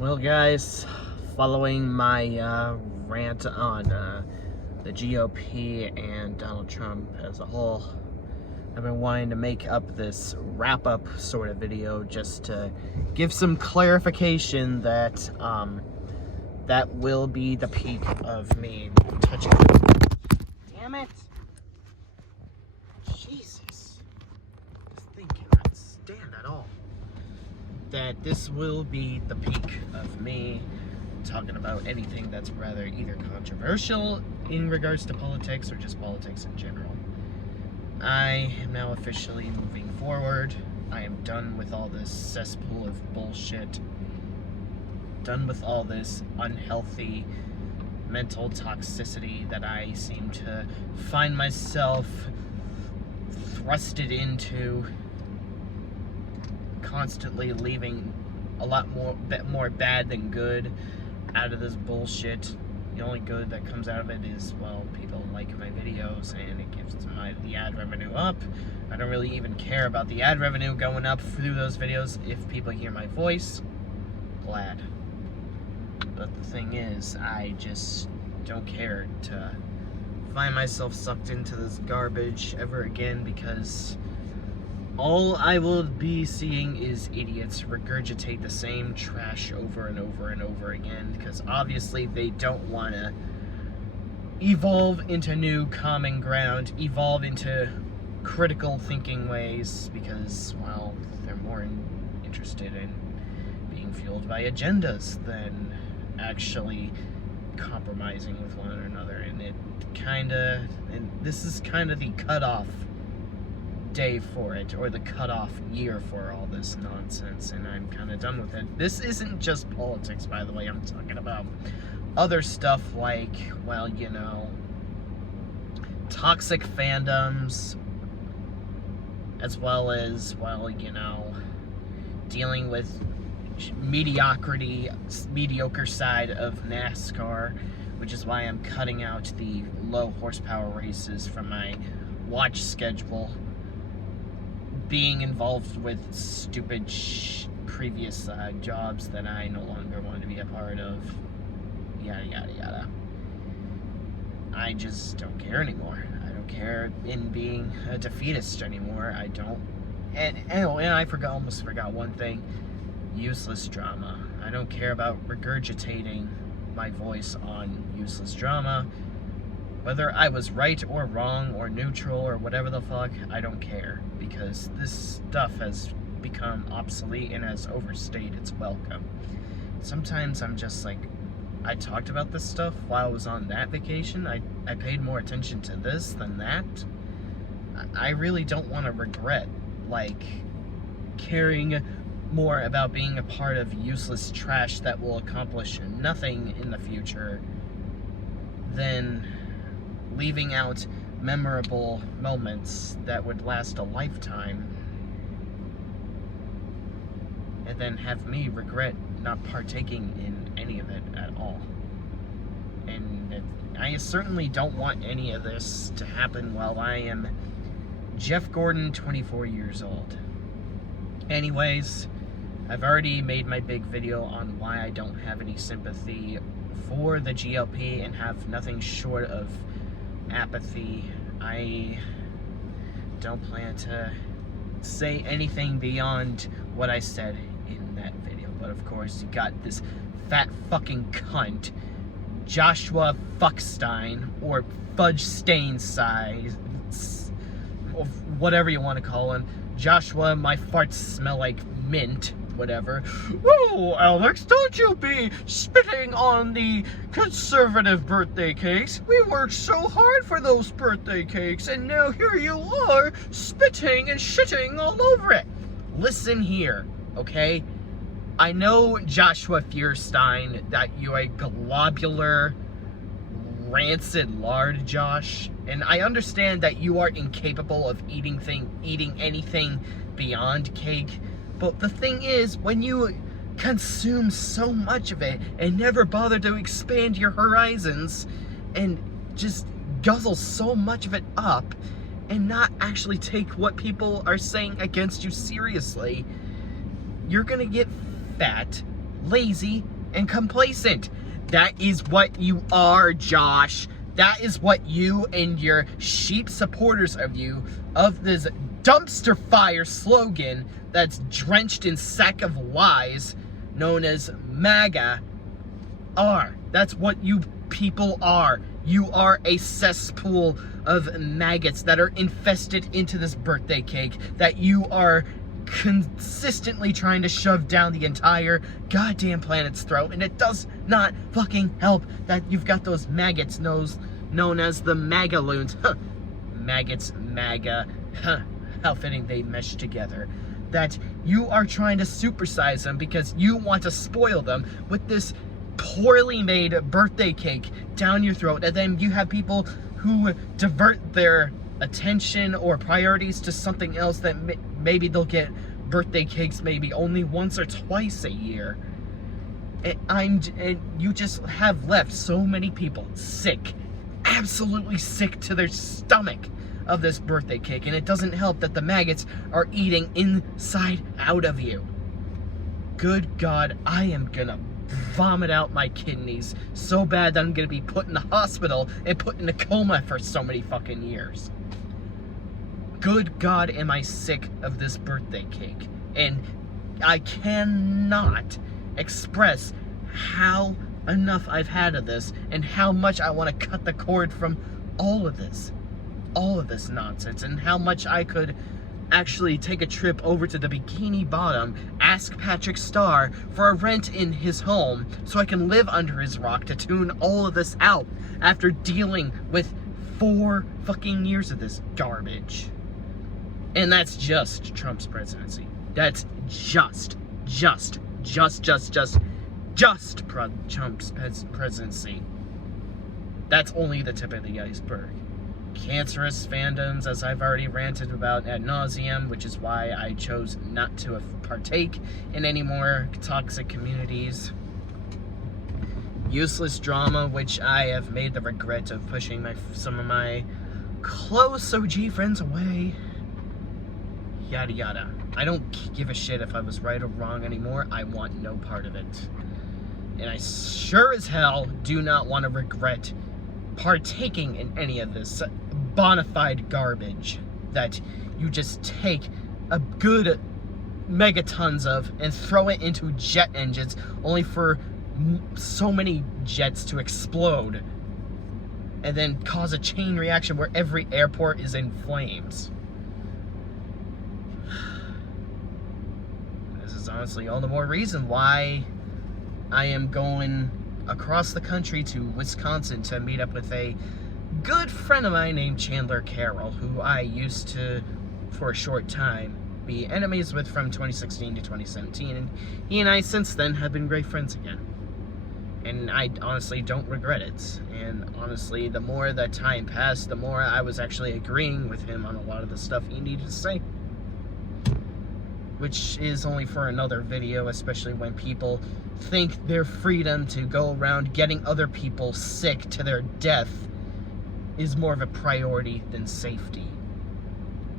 Well, guys, following my rant on the GOP and Donald Trump as a whole, I've been wanting to make up this wrap-up sort of video just to give some clarification that that will be the peak of me touching. Damn it! Jesus, this thing cannot stand at all. That this will be the peak of me talking about anything that's rather either controversial in regards to politics or just politics in general. I am now officially moving forward. I am done with all this cesspool of bullshit. Done with all this unhealthy mental toxicity that I seem to find myself thrusted into, constantly leaving a lot more bad than good out of this bullshit. The only good that comes out of it is, well, people like my videos and it gives the ad revenue up. I don't really even care about the ad revenue going up through those videos. If people hear my voice, glad. But the thing is, I just don't care to find myself sucked into this garbage ever again, because all I will be seeing is idiots regurgitate the same trash over and over and over again, because obviously they don't want to evolve into new common ground, evolve into critical thinking ways, because, well, they're more interested in being fueled by agendas than actually compromising with one another. And this is kind of the cutoff day for it, or the cutoff year for all this nonsense, and I'm kind of done with it. This isn't just politics, by the way. I'm talking about other stuff like, well, you know, toxic fandoms, as well as, well, you know, dealing with mediocre side of NASCAR, which is why I'm cutting out the low horsepower races from my watch schedule. Being involved with stupid previous jobs that I no longer want to be a part of. Yada, yada, yada. I just don't care anymore. I don't care in being a defeatist anymore. I don't. And I almost forgot one thing. Useless drama. I don't care about regurgitating my voice on useless drama. Whether I was right or wrong or neutral or whatever the fuck, I don't care, because this stuff has become obsolete and has overstayed its welcome. Sometimes I'm just like, I talked about this stuff while I was on that vacation. I paid more attention to this than that. I really don't want to regret, like, caring more about being a part of useless trash that will accomplish nothing in the future than leaving out memorable moments that would last a lifetime, and then have me regret not partaking in any of it at all. And I certainly don't want any of this to happen while I am Jeff Gordon, 24 years old. Anyways, I've already made my big video on why I don't have any sympathy for the GOP and have nothing short of apathy. I don't plan to say anything beyond what I said in that video. But of course, you got this fat fucking cunt, Joshua Fuckstein, or Fudge Stainside, or whatever you want to call him. Joshua, my farts smell like mint. Whatever. Whoa, Alex, don't you be spitting on the conservative birthday cakes. We worked so hard for those birthday cakes, and now here you are, spitting and shitting all over it. Listen here, okay? I know, Joshua Feuerstein, that you're a globular, rancid lard, Josh, and I understand that you are incapable of eating anything beyond cake. But the thing is, when you consume so much of it and never bother to expand your horizons and just guzzle so much of it up and not actually take what people are saying against you seriously, you're gonna get fat lazy, and complacent. That is what you are, Josh. That is what you and your sheep supporters of this dumpster fire slogan that's drenched in sack of lies known as MAGA are. That's what you people are. You are a cesspool of maggots that are infested into this birthday cake that you are consistently trying to shove down the entire goddamn planet's throat, and it does not fucking help that you've got those maggots known as the MAGA-loons. Huh. Maggots, MAGA. Huh. How fitting they mesh together. That you are trying to supersize them because you want to spoil them with this poorly made birthday cake down your throat, and then you have people who divert their attention or priorities to something else that maybe they'll get birthday cakes maybe only once or twice a year. And you just have left so many people sick, absolutely sick to their stomach of this birthday cake, and it doesn't help that the maggots are eating inside out of you. Good God, I am gonna vomit out my kidneys so bad that I'm gonna be put in the hospital and put in a coma for so many fucking years. Good God, am I sick of this birthday cake. And I cannot express how enough I've had of this and how much I want to cut the cord from all of this nonsense, and how much I could actually take a trip over to the Bikini Bottom, ask Patrick Starr for a rent in his home so I can live under his rock to tune all of this out after dealing with 4 fucking years of this garbage. And that's just Trump's presidency. That's just Trump's presidency. That's only the tip of the iceberg. Cancerous fandoms, as I've already ranted about ad nauseum, which is why I chose not to partake in any more toxic communities. Useless drama, which I have made the regret of pushing some of my close OG friends away. Yada yada. I don't give a shit if I was right or wrong anymore. I want no part of it. And I sure as hell do not want to regret partaking in any of this bona fide garbage that you just take a good megatons of and throw it into jet engines only for so many jets to explode and then cause a chain reaction where every airport is in flames. This is honestly all the more reason why I am going across the country to Wisconsin to meet up with a good friend of mine named Chandler Carroll, who I used to, for a short time, be enemies with from 2016 to 2017, and he and I since then have been great friends again. And I honestly don't regret it. And honestly, the more that time passed, the more I was actually agreeing with him on a lot of the stuff he needed to say. Which is only for another video, especially when people think their freedom to go around getting other people sick to their death is more of a priority than safety.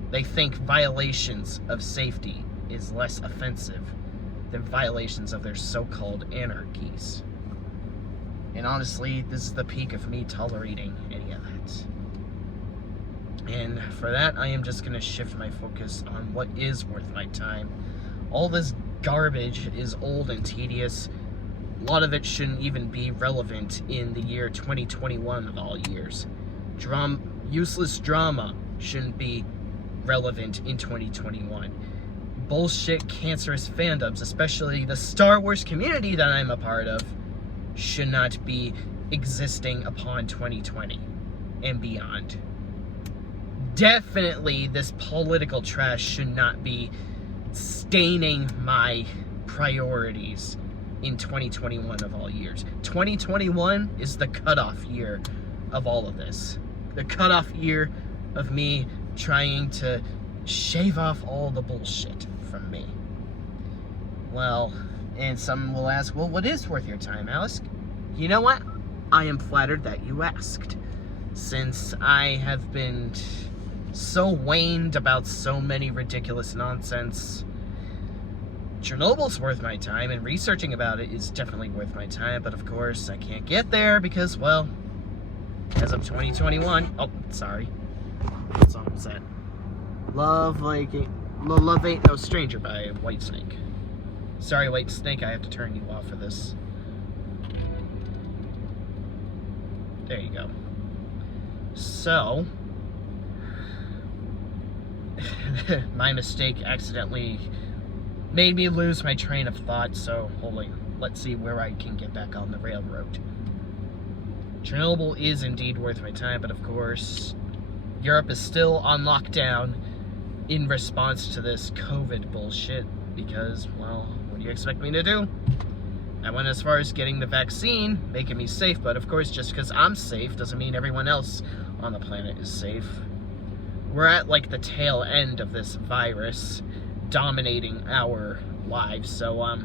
They think violations of safety is less offensive than violations of their so-called anarchies. And honestly, this is the peak of me tolerating any of that. And for that, I am just going to shift my focus on what is worth my time. All this garbage is old and tedious. A lot of it shouldn't even be relevant in the year 2021 of all years. Useless drama shouldn't be relevant in 2021. Bullshit, cancerous fandoms, especially the Star Wars community that I'm a part of, should not be existing upon 2020 and beyond. Definitely, this political trash should not be staining my priorities in 2021 of all years. 2021 is the cutoff year of all of this. The cutoff year of me trying to shave off all the bullshit from me. Well, and some will ask, well, what is worth your time, Alice? You know what? I am flattered that you asked, since I have been so waned about so many ridiculous nonsense. Chernobyl's worth my time, and researching about it is definitely worth my time, but of course, I can't get there because, well, as of 2021, oh, sorry. What song was that? Love Ain't No Stranger by Whitesnake. Sorry, Whitesnake, I have to turn you off for this. There you go. So, my mistake accidentally made me lose my train of thought, so let's see where I can get back on the railroad. Chernobyl is indeed worth my time, but of course, Europe is still on lockdown in response to this COVID bullshit, because, well, what do you expect me to do? I went as far as getting the vaccine, making me safe, but of course, just because I'm safe doesn't mean everyone else on the planet is safe. We're at, like, the tail end of this virus dominating our lives, so,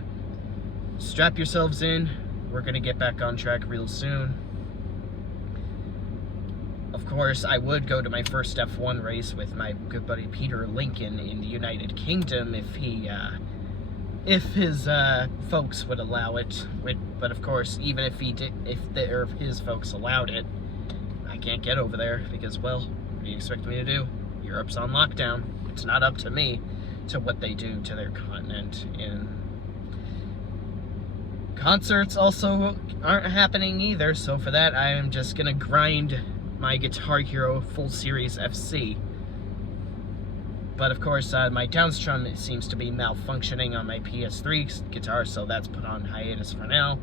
strap yourselves in. We're gonna get back on track real soon. Of course, I would go to my first F1 race with my good buddy Peter Lincoln in the United Kingdom if his folks would allow it. But of course, even if his folks allowed it, I can't get over there because, well, what do you expect me to do? Europe's on lockdown. It's not up to me to what they do to their continent. And concerts also aren't happening either, so for that, I am just gonna grind my Guitar Hero Full Series FC. But of course, my downstrum seems to be malfunctioning on my PS3 guitar, so that's put on hiatus for now.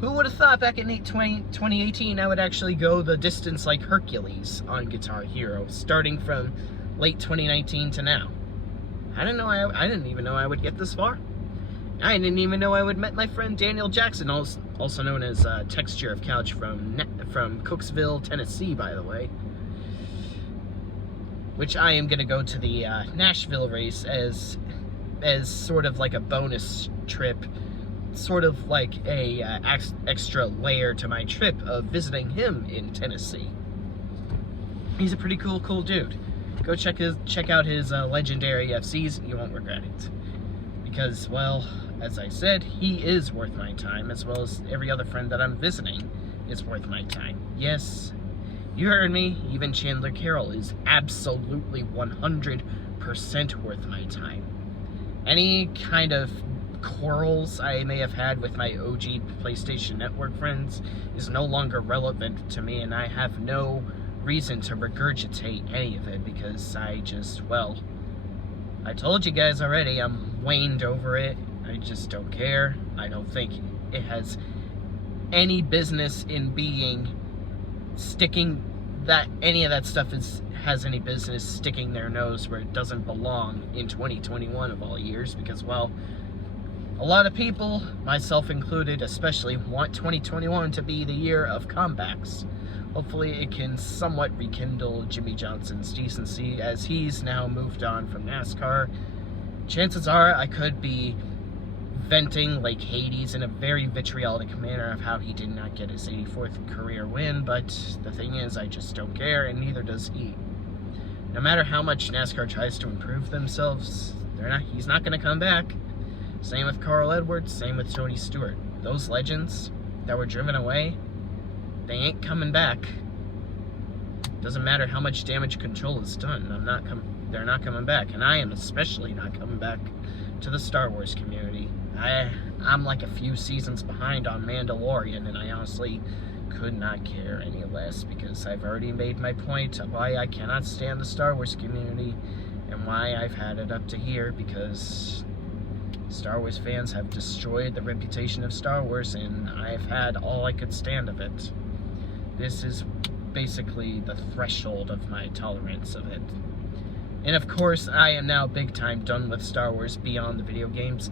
Who would have thought back in 2018 I would actually go the distance like Hercules on Guitar Hero, starting from late 2019 to now? I didn't even know I would get this far. I didn't even know I would met my friend Daniel Jackson, also known as Texture of Couch from Cooksville, Tennessee, by the way. Which I am going to go to the Nashville race as sort of like a bonus trip, sort of like a extra layer to my trip of visiting him in Tennessee. He's a pretty cool dude. Go check out his legendary FCs. You won't regret it. Because, well, as I said, he is worth my time, as well as every other friend that I'm visiting is worth my time. Yes, you heard me, even Chandler Carroll is absolutely 100% worth my time. Any kind of quarrels I may have had with my OG PlayStation Network friends is no longer relevant to me, and I have no reason to regurgitate any of it, because I told you guys already, I'm waned over it. I just don't care. I don't think it has any business in being any of that stuff has any business sticking their nose where it doesn't belong in 2021 of all years, because, well, a lot of people, myself included especially, want 2021 to be the year of comebacks. Hopefully it can somewhat rekindle Jimmy Johnson's decency, as he's now moved on from NASCAR. Chances are I could be venting like Hades in a very vitriolic manner of how he did not get his 84th career win, but the thing is, I just don't care, and neither does he. No matter how much NASCAR tries to improve themselves, he's not going to come back. Same with Carl Edwards, same with Tony Stewart. Those legends that were driven away, they ain't coming back. Doesn't matter how much damage control is done. They're not coming back, and I am especially not coming back to the Star Wars community. I'm like a few seasons behind on Mandalorian, and I honestly could not care any less, because I've already made my point of why I cannot stand the Star Wars community and why I've had it up to here, because Star Wars fans have destroyed the reputation of Star Wars, and I've had all I could stand of it. This is basically the threshold of my tolerance of it. And of course, I am now big time done with Star Wars beyond the video games.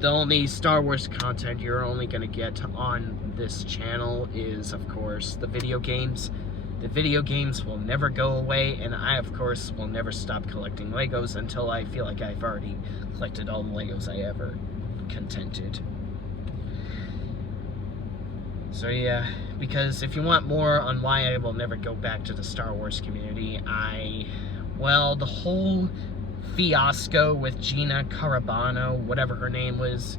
The only Star Wars content you're only going to get on this channel is, of course, the video games. The video games will never go away, and I, of course, will never stop collecting Legos until I feel like I've already collected all the Legos I ever contented. So yeah, because if you want more on why I will never go back to the Star Wars community, the whole fiasco with Gina Carabano, whatever her name was.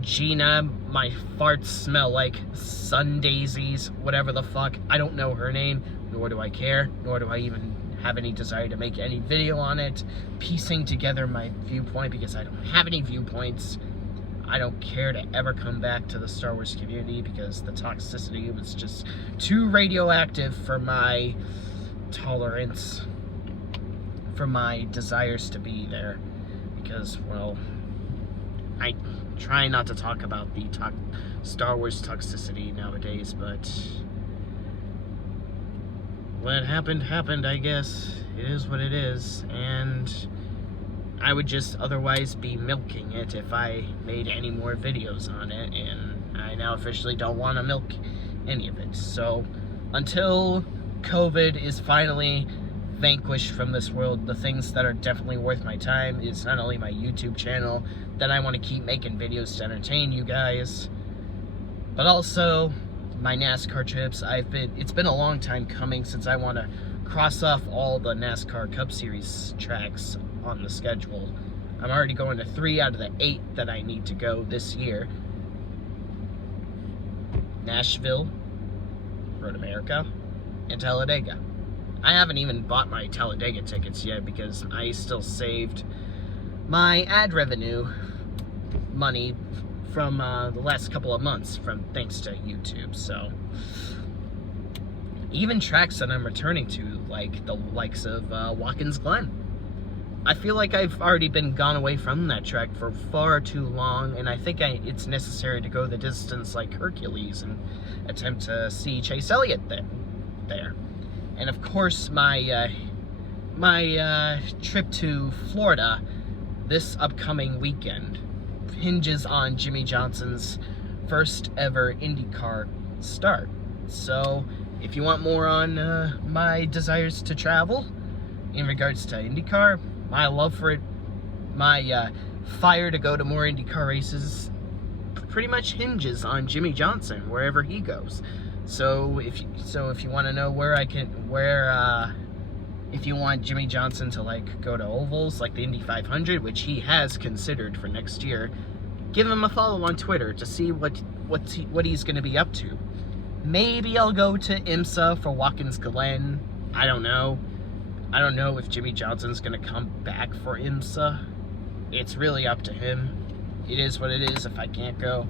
Gina, my farts smell like sun daisies, whatever the fuck. I don't know her name, nor do I care, nor do I even have any desire to make any video on it, piecing together my viewpoint, because I don't have any viewpoints. I don't care to ever come back to the Star Wars community because the toxicity was just too radioactive for my tolerance, for my desires to be there. Because, well, I try not to talk about the Star Wars toxicity nowadays, but what happened, happened, I guess. It is what it is, and I would just otherwise be milking it if I made any more videos on it, and I now officially don't want to milk any of it. So, until COVID is finally vanquished from this world, the things that are definitely worth my time is not only my YouTube channel, that I want to keep making videos to entertain you guys, but also my NASCAR trips. It's been a long time coming since I want to cross off all the NASCAR Cup Series tracks on the schedule. I'm already going to 3 out of the 8 that I need to go this year. Nashville, Road America, and Talladega. I haven't even bought my Talladega tickets yet because I still saved my ad revenue money from the last couple of months, thanks to YouTube. So even tracks that I'm returning to, like the likes of Watkins Glen, I feel like I've already been gone away from that track for far too long, and I think it's necessary to go the distance like Hercules and attempt to see Chase Elliott there. And of course, my trip to Florida this upcoming weekend hinges on Jimmy Johnson's first ever IndyCar start. So, if you want more on my desires to travel in regards to IndyCar, my love for it, my fire to go to more IndyCar races pretty much hinges on Jimmy Johnson wherever he goes. So if you want to know if you want Jimmy Johnson to like go to ovals like the Indy 500, which he has considered for next year, give him a follow on Twitter to see what he's going to be up to. Maybe I'll go to IMSA for Watkins Glen. I don't know. I don't know if Jimmy Johnson's going to come back for IMSA. It's really up to him. It is what it is if I can't go.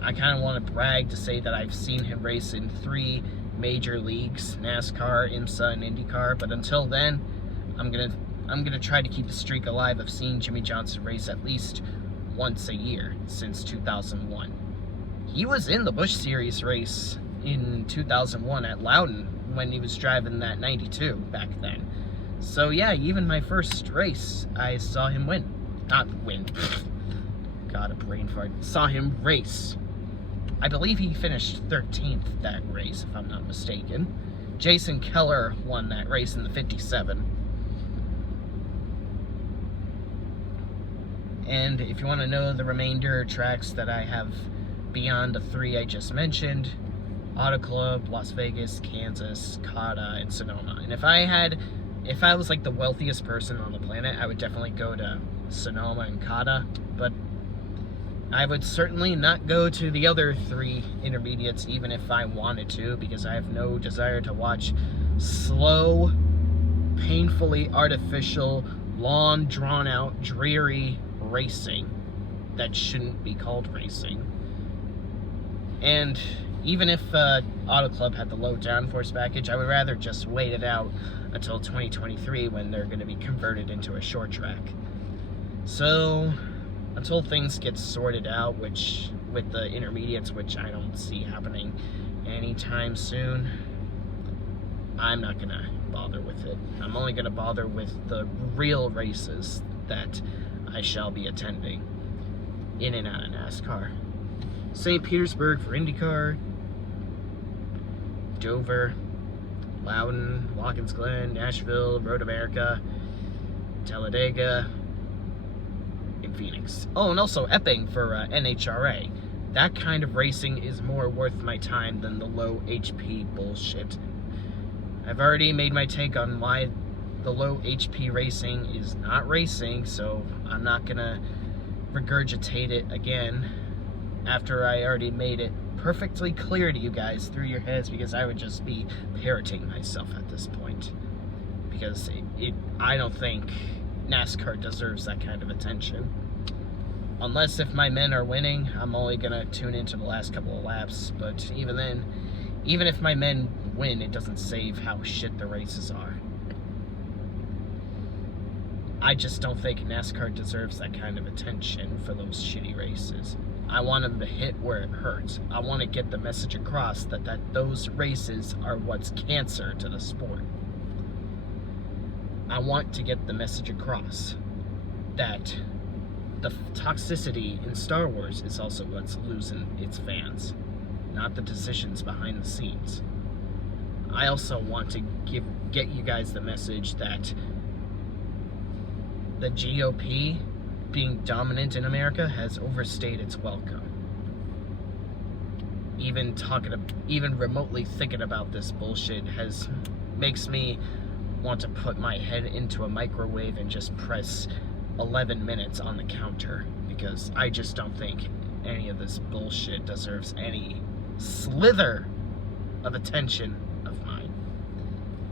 I kind of want to brag to say that I've seen him race in 3 major leagues, NASCAR, IMSA, and IndyCar, but until then, I'm gonna try to keep the streak alive of seeing Jimmy Johnson race at least once a year since 2001. He was in the Busch Series race in 2001 at Loudon when he was driving that 92 back then. So yeah, even my first race, I saw him win. Not win. God, a brain fart. Saw him race. I believe he finished 13th that race, if I'm not mistaken. Jason Keller won that race in the 57. And if you want to know the remainder tracks that I have beyond the 3 I just mentioned, Auto Club, Las Vegas, Kansas, COTA, and Sonoma. And if I was like the wealthiest person on the planet, I would definitely go to Sonoma and COTA, but I would certainly not go to the other 3 intermediates even if I wanted to, because I have no desire to watch slow, painfully artificial, long, drawn-out, dreary racing that shouldn't be called racing. And even if Auto Club had the low downforce package, I would rather just wait it out until 2023 when they're going to be converted into a short track. So, until things get sorted out, which with the intermediates, which I don't see happening anytime soon, I'm not going to bother with it. I'm only going to bother with the real races that I shall be attending in and out of NASCAR. St. Petersburg for IndyCar, Dover, Loudon, Watkins Glen, Nashville, Road America, Talladega, and Phoenix. Oh, and also Epping for NHRA. That kind of racing is more worth my time than the low HP bullshit. I've already made my take on why the low HP racing is not racing, so I'm not gonna regurgitate it again after I already made it perfectly clear to you guys through your heads, because I would just be parroting myself at this point. Because I don't think NASCAR deserves that kind of attention. Unless if my men are winning, I'm only gonna tune into the last couple of laps. But even then, even if my men win, it doesn't save how shit the races are. I just don't think NASCAR deserves that kind of attention for those shitty races. I want them to hit where it hurts. I want to get the message across that those races are what's cancer to the sport. I want to get the message across that the toxicity in Star Wars is also what's losing its fans, not the decisions behind the scenes. I also want to get you guys the message that the GOP being dominant in America has overstayed its welcome. Even remotely thinking about this bullshit makes me want to put my head into a microwave and just press 11 minutes on the counter, because I just don't think any of this bullshit deserves any slither of attention of mine.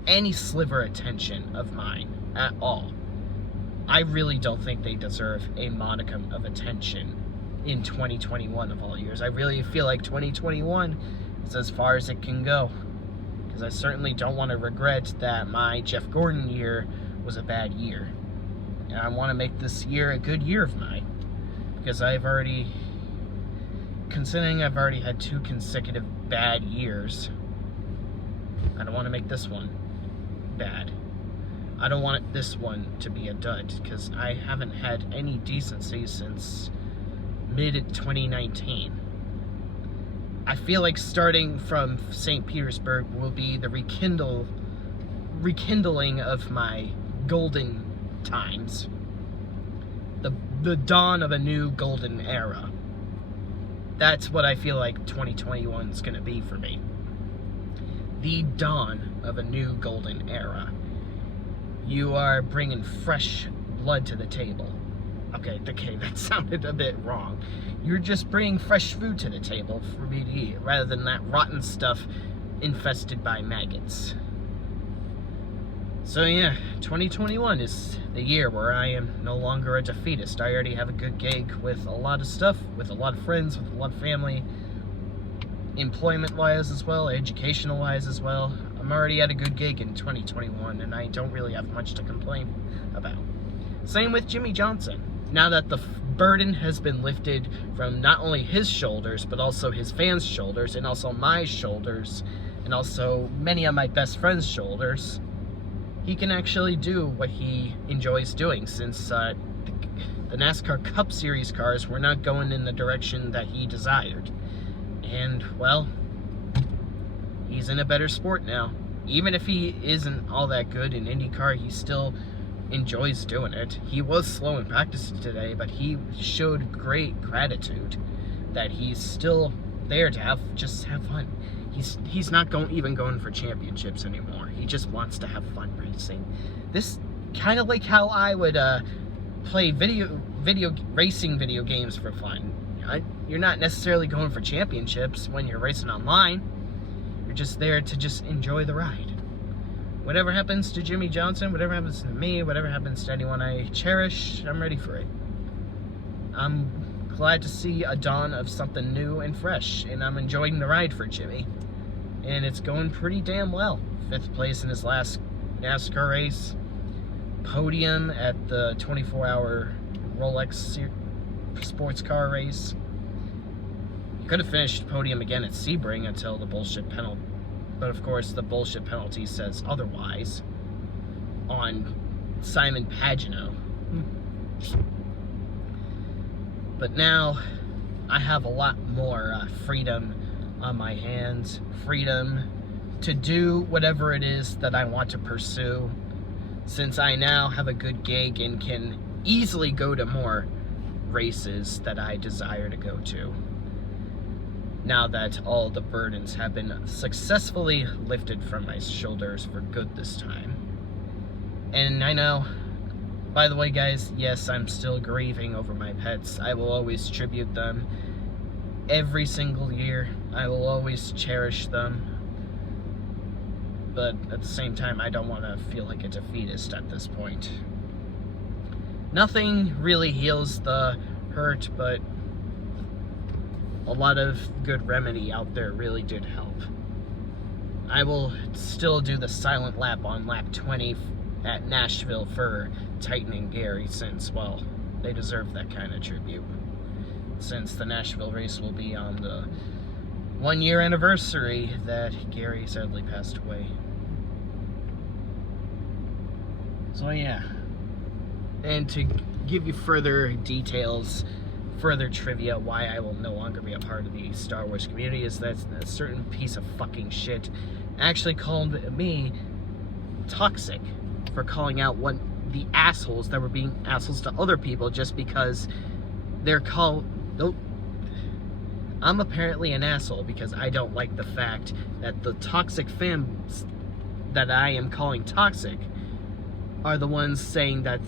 Any sliver attention of mine at all. I really don't think they deserve a modicum of attention in 2021 of all years. I really feel like 2021 is as far as it can go, because I certainly don't want to regret that my Jeff Gordon year was a bad year. And I want to make this year a good year of mine, because considering I've already had 2 consecutive bad years, I don't want to make this one bad. I don't want this one to be a dud, because I haven't had any decency since mid-2019. I feel like starting from St. Petersburg will be the rekindling of my golden times. The dawn of a new golden era. That's what I feel like 2021 is going to be for me. The dawn of a new golden era. You are bringing fresh blood to the table. Okay, that sounded a bit wrong. You're just bringing fresh food to the table for me to eat, rather than that rotten stuff infested by maggots. So yeah, 2021 is the year where I am no longer a defeatist. I already have a good gig with a lot of stuff, with a lot of friends, with a lot of family, employment-wise as well, educational-wise as well. I'm already at a good gig in 2021, and I don't really have much to complain about. Same with Jimmy Johnson. Now that the burden has been lifted from not only his shoulders, but also his fans' shoulders, and also my shoulders, and also many of my best friends' shoulders, he can actually do what he enjoys doing, since the NASCAR Cup Series cars were not going in the direction that he desired. And, well, he's in a better sport now. Even if he isn't all that good in IndyCar, he still enjoys doing it. He was slow in practice today, but he showed great gratitude that he's still there to just have fun. He's not even going for championships anymore. He just wants to have fun racing. This kind of like how I would play racing video games for fun. You're not necessarily going for championships when you're racing online. You're just there to just enjoy the ride. Whatever happens to Jimmy Johnson, whatever happens to me, whatever happens to anyone I cherish, I'm ready for it. I'm glad to see a dawn of something new and fresh, and I'm enjoying the ride for Jimmy. And it's going pretty damn well. 5th place in his last NASCAR race. Podium at the 24-hour Rolex sports car race. He could have finished podium again at Sebring until the bullshit penalty. But of course, the bullshit penalty says otherwise on Simon Pagenaud. But now I have a lot more freedom on my hands, freedom to do whatever it is that I want to pursue, since I now have a good gig and can easily go to more races that I desire to go to, now that all the burdens have been successfully lifted from my shoulders for good this time. And I know, by the way, guys, yes, I'm still grieving over my pets. I will always tribute them every single year. I will always cherish them. But at the same time, I don't want to feel like a defeatist at this point. Nothing really heals the hurt, but a lot of good remedy out there really did help. I will still do the silent lap on lap 20 at Nashville for Titan and Gary, since, well, they deserve that kind of tribute. Since the Nashville race will be on the 1-year anniversary that Gary sadly passed away. So yeah. And to give you further details, further trivia why I will no longer be a part of the Star Wars community, is that a certain piece of fucking shit actually called me toxic for calling out the assholes that were being assholes to other people just because they're called... I'm apparently an asshole because I don't like the fact that the toxic fans that I am calling toxic are the ones saying that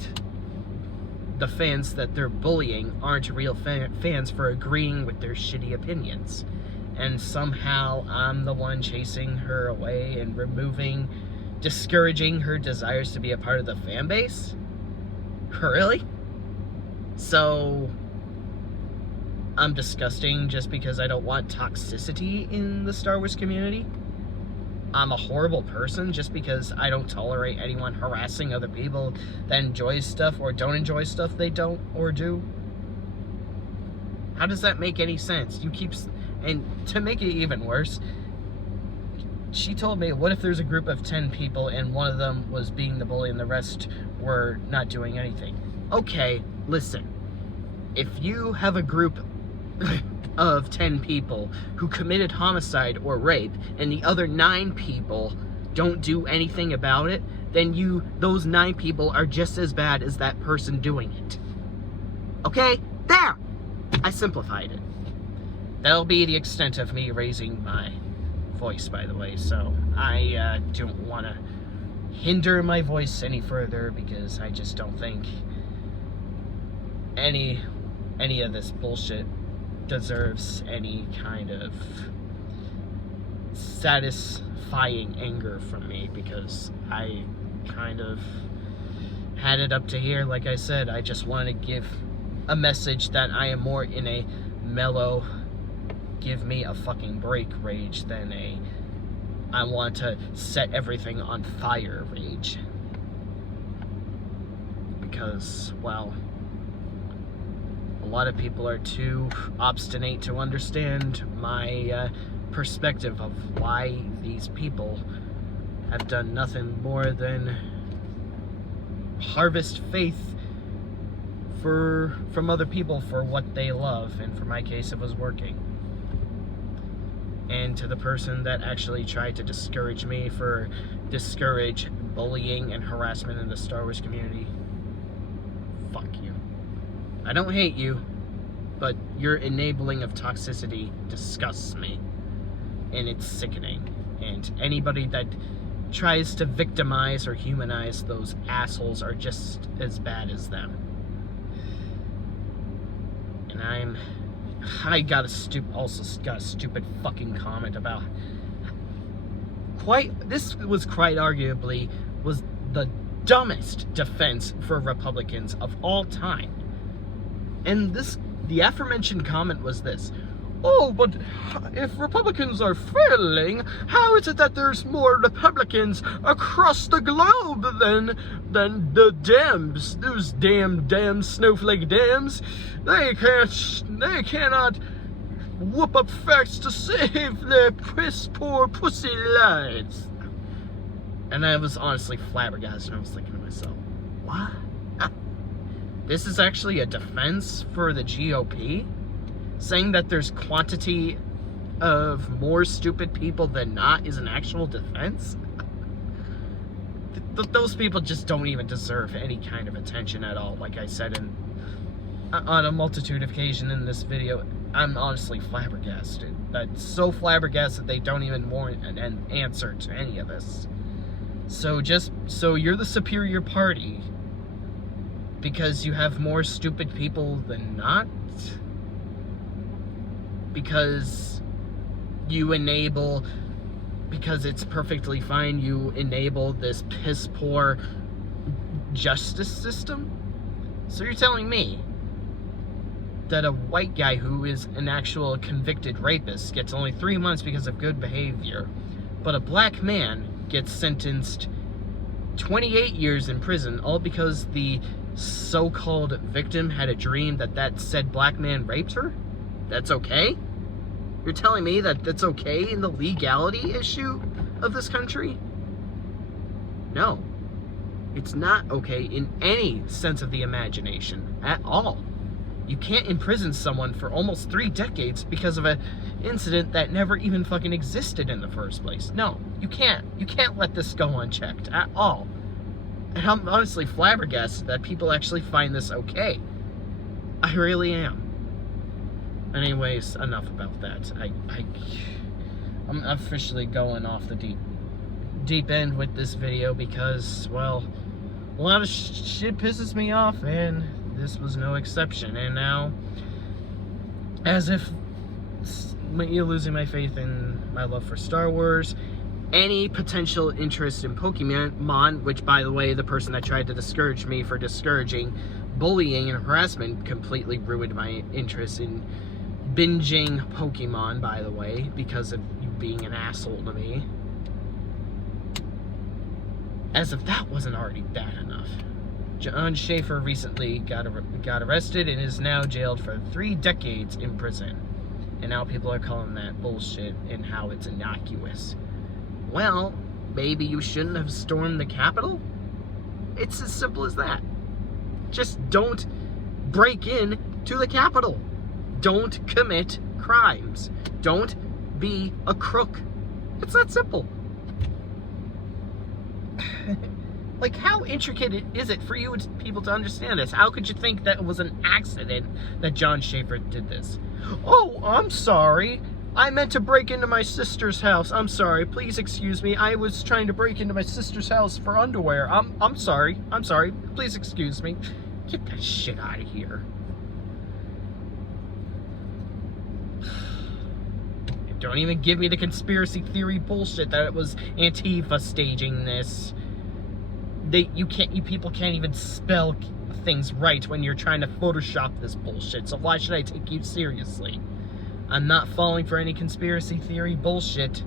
the fans that they're bullying aren't real fans for agreeing with their shitty opinions. And somehow I'm the one chasing her away and discouraging her desires to be a part of the fan base? Really? So I'm disgusting just because I don't want toxicity in the Star Wars community? I'm a horrible person just because I don't tolerate anyone harassing other people that enjoy stuff or don't enjoy stuff they don't or do? How does that make any sense? And to make it even worse, she told me, what if there's a group of 10 people and one of them was being the bully and the rest were not doing anything? Okay, listen. If you have a group of 10 people who committed homicide or rape and the other 9 people don't do anything about it, then those 9 people are just as bad as that person doing it. Okay? There! I simplified it. That'll be the extent of me raising my voice, by the way, so I don't want to hinder my voice any further because I just don't think any of this bullshit deserves any kind of satisfying anger from me, because I kind of had it up to here. Like I said, I just want to give a message that I am more in a mellow, give me a fucking break rage than a I want to set everything on fire rage. Because, well, a lot of people are too obstinate to understand my perspective of why these people have done nothing more than harvest faith from other people for what they love, and for my case it was working. And to the person that actually tried to discourage me discourage bullying and harassment in the Star Wars community, fuck you. I don't hate you, but your enabling of toxicity disgusts me, and it's sickening. And anybody that tries to victimize or humanize those assholes are just as bad as them. And I got a stupid fucking comment about this was quite arguably was the dumbest defense for Republicans of all time. And the aforementioned comment was this: oh, but if Republicans are failing, how is it that there's more Republicans across the globe than the Dems? Those damn snowflake Dems. They cannot whoop up facts to save their poor pussy lives. And I was honestly flabbergasted. I was thinking to myself, what? This is actually a defense for the GOP? Saying that there's quantity of more stupid people than not is an actual defense? Those people just don't even deserve any kind of attention at all. Like I said on a multitude of occasions in this video, I'm honestly flabbergasted. That's so flabbergasted they don't even warrant an answer to any of this. So you're the superior party because you have more stupid people than not? Because it's perfectly fine, you enable this piss poor justice system? So you're telling me that a white guy who is an actual convicted rapist gets only 3 months because of good behavior, but a black man gets sentenced 28 years in prison, all because the so-called victim had a dream that said black man raped her? That's okay? You're telling me that that's okay in the legality issue of this country? No. It's not okay in any sense of the imagination at all. You can't imprison someone for almost 3 decades because of an incident that never even fucking existed in the first place. No, you can't. You can't let this go unchecked at all. And I'm honestly flabbergasted that people actually find this okay. I really am. Anyways, enough about that. I'm officially going off the deep end with this video because, well, a lot of shit pisses me off, and this was no exception. And now, as if you're losing my faith in my love for Star Wars, any potential interest in Pokemon, which, by the way, the person that tried to discourage me for discouraging bullying and harassment completely ruined my interest in binging Pokemon, by the way, because of you being an asshole to me. As if that wasn't already bad enough. John Schaefer recently got arrested and is now jailed for 3 decades in prison. And now people are calling that bullshit and how it's innocuous. Well, maybe you shouldn't have stormed the Capitol? It's as simple as that. Just don't break in to the Capitol. Don't commit crimes. Don't be a crook. It's that simple. Like, how intricate is it for you people to understand this? How could you think that it was an accident that John Schaefer did this? Oh, I'm sorry. I meant to break into my sister's house. I'm sorry. Please excuse me. I was trying to break into my sister's house for underwear. I'm sorry. I'm sorry. Please excuse me. Get that shit out of here. Don't even give me the conspiracy theory bullshit that it was Antifa staging this. You people can't even spell things right when you're trying to Photoshop this bullshit, so why should I take you seriously? I'm not falling for any conspiracy theory bullshit.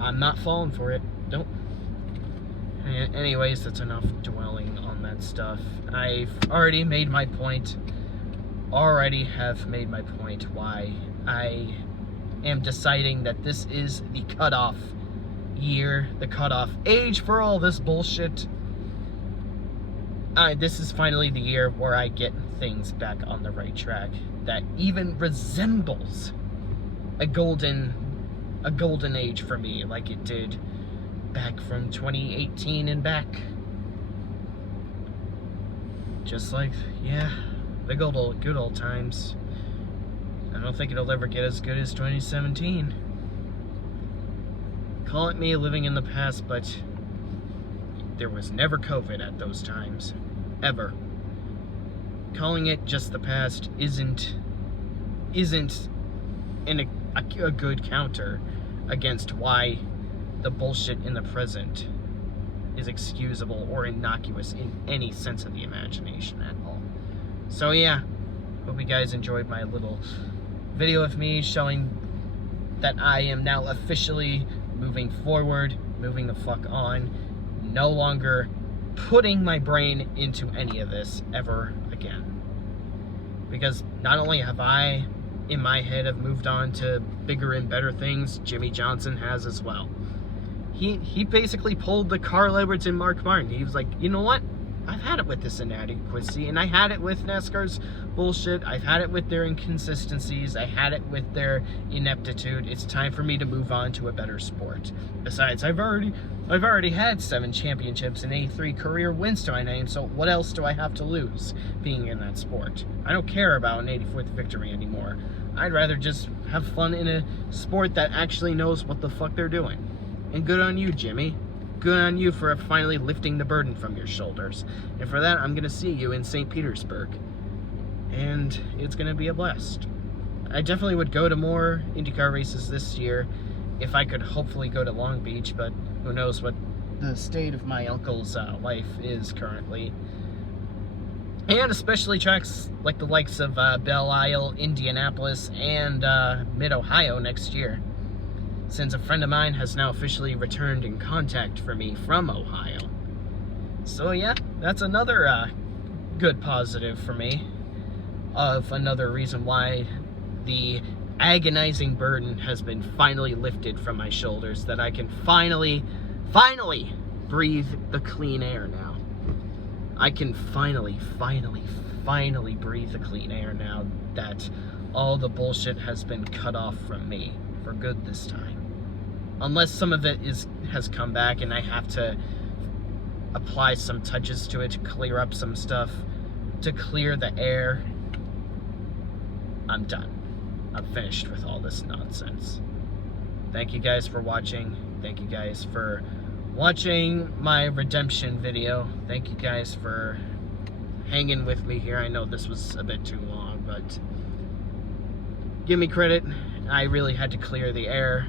I'm not falling for it. Don't. Anyways, that's enough dwelling on that stuff. I've already made my point. Already have made my point why I am deciding that this is the cutoff year, the cutoff age for all this bullshit. This is finally the year where I get things back on the right track that even resembles a golden age for me, like it did back from 2018 and back. Just like, yeah, the good old times. I don't think it'll ever get as good as 2017. Call it me living in the past, but there was never COVID at those times. Ever. Calling it just the past isn't a good counter against why the bullshit in the present is excusable or innocuous in any sense of the imagination at all. So yeah, hope you guys enjoyed my little video of me showing that I am now officially moving forward, moving the fuck on, no longer putting my brain into any of this ever again. Because not only have I, in my head, have moved on to bigger and better things, Jimmy Johnson has as well. He basically pulled the Carl Edwards and Mark Martin. He was like, you know what? I've had it with this inadequacy, and I had it with NASCAR's bullshit. I've had it with their inconsistencies. I had it with their ineptitude. It's time for me to move on to a better sport. Besides, I've already had 7 championships and 83 career wins to my name, so what else do I have to lose being in that sport? I don't care about an 84th victory anymore. I'd rather just have fun in a sport that actually knows what the fuck they're doing. And good on you, Jimmy. good on you for finally lifting the burden from your shoulders. And for that, I'm going to see you in St. Petersburg. And it's going to be a blast. I definitely would go to more IndyCar races this year if I could hopefully go to Long Beach, but who knows what the state of my uncle's life is currently. And especially tracks like the likes of Belle Isle, Indianapolis, and Mid-Ohio next year, since a friend of mine has now officially returned in contact for me from Ohio. So yeah, that's another good positive for me, of another reason why the agonizing burden has been finally lifted from my shoulders, that I can finally breathe the clean air now. I can finally breathe the clean air now that all the bullshit has been cut off from me for good this time. Unless some of it has come back and I have to apply some touches to it to clear up some stuff, to clear the air, I'm done. I'm finished with all this nonsense. Thank you guys for watching. Thank you guys for watching my redemption video. Thank you guys for hanging with me here. I know this was a bit too long, but give me credit. I really had to clear the air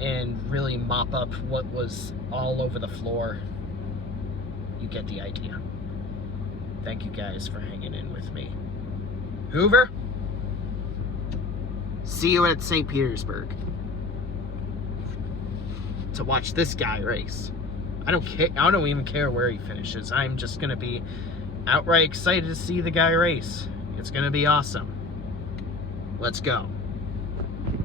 and really mop up what was all over the floor. You get the idea. Thank you guys for hanging in with me. Hoover, see you at St. Petersburg to watch this guy race. I don't care. I don't even care where he finishes. I'm just gonna be outright excited to see the guy race. It's gonna be awesome. Let's go.